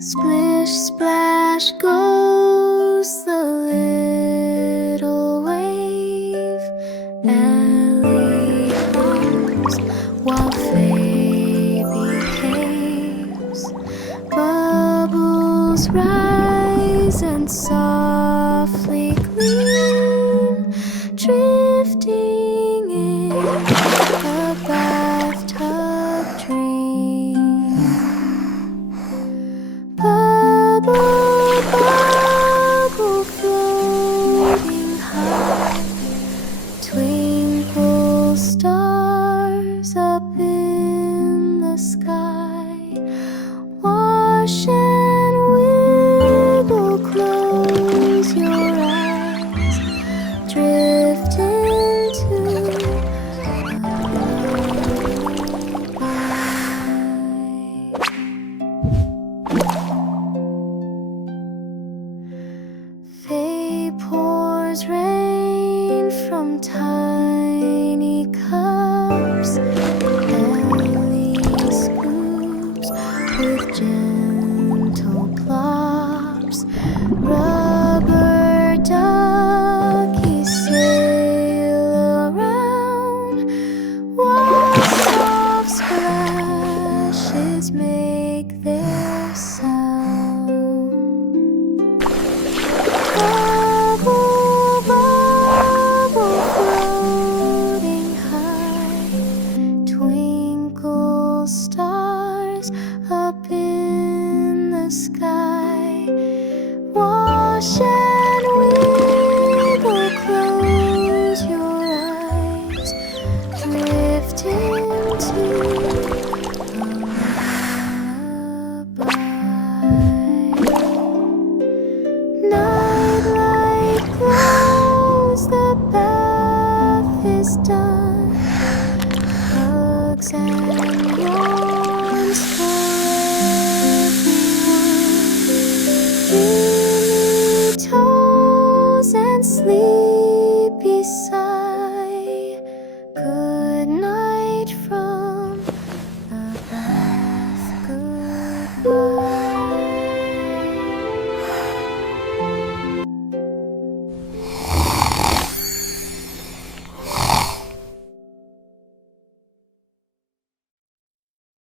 Splish, splash goes the little wave. Ellie hums while Fay behaves. Bubbles rise and softly gleam, drifting in a bathtub dream. Bubble, bubble, floating high, twinkle stars up in the sky. Wash and wiggle, close your eyes, drift into a lullaby. Fay pours rain from tiny cups.